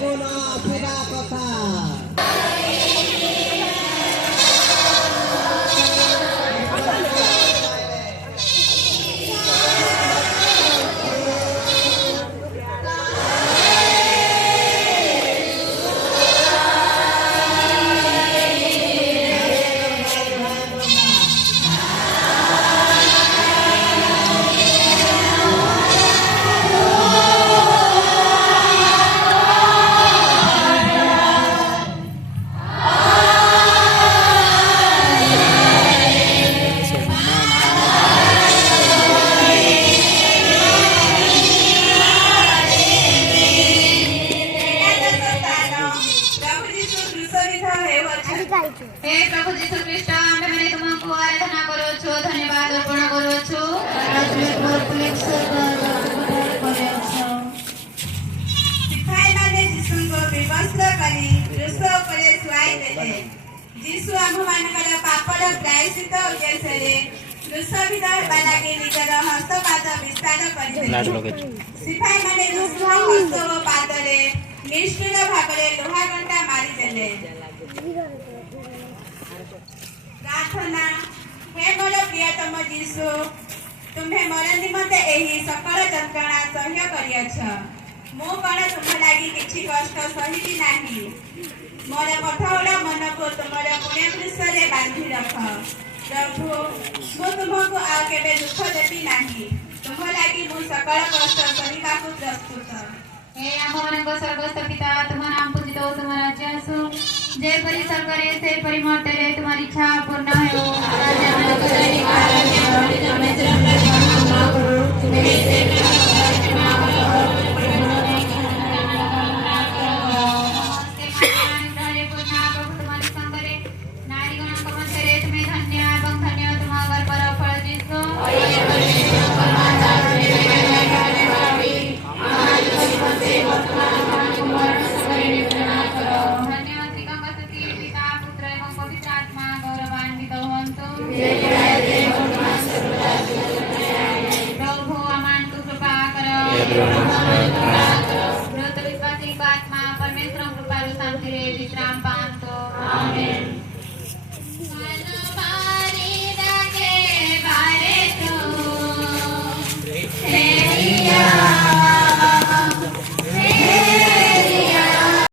কোন আসিবা কথা हे प्रभु जीशु ख्रीष्ट आमे माने तुमको आराधना करो छो धन्यवाद अर्पण करो छो सिखाई माने जीशु को विवस्त्र करी क्रूस उपरे सुआई देले जीशु आम मानकर पापर प्रायश्चित उद्देश्य रे क्रूस भीतर बालाके निजर हस्तपाद विस्तार करिदेले सिखाई माने क्रूस हस्त ओ पादरे निष्ठुर भाବରେ लोहा घंटा मारी देले प्रार्थना हे मोर प्रियतम जीशु तुम्हें मोर निमंते एही सकल जंत्रणा सह्य करियछ मो कण तुम लागि किछि कष्ट सहिबी नाही मोर कठोर मन को तुमर पुण्य पृष्ठरे बांधी रख प्रभु मो तुमको आ केबे दुख देबी नाही तुम लागि मो सकल कष्ट सहिबाकु प्रस्तुत हे आमମାନଙ୍କ ସ୍ୱର୍ଗସ୍ଥ ପିତା ତୁମ ନାମ ପୂଜିତ ହଉ ତୁମ ରାଜ୍ୟ ଆସୁ ଯେପରି ସ୍ୱର୍ଗରେ ସେପରି ମର୍ତ୍ତ୍ୟରେ ତୁମର ଇଚ୍ଛା ପୂର୍ଣ୍ଣ ହେଉ ଆରାଧନା କର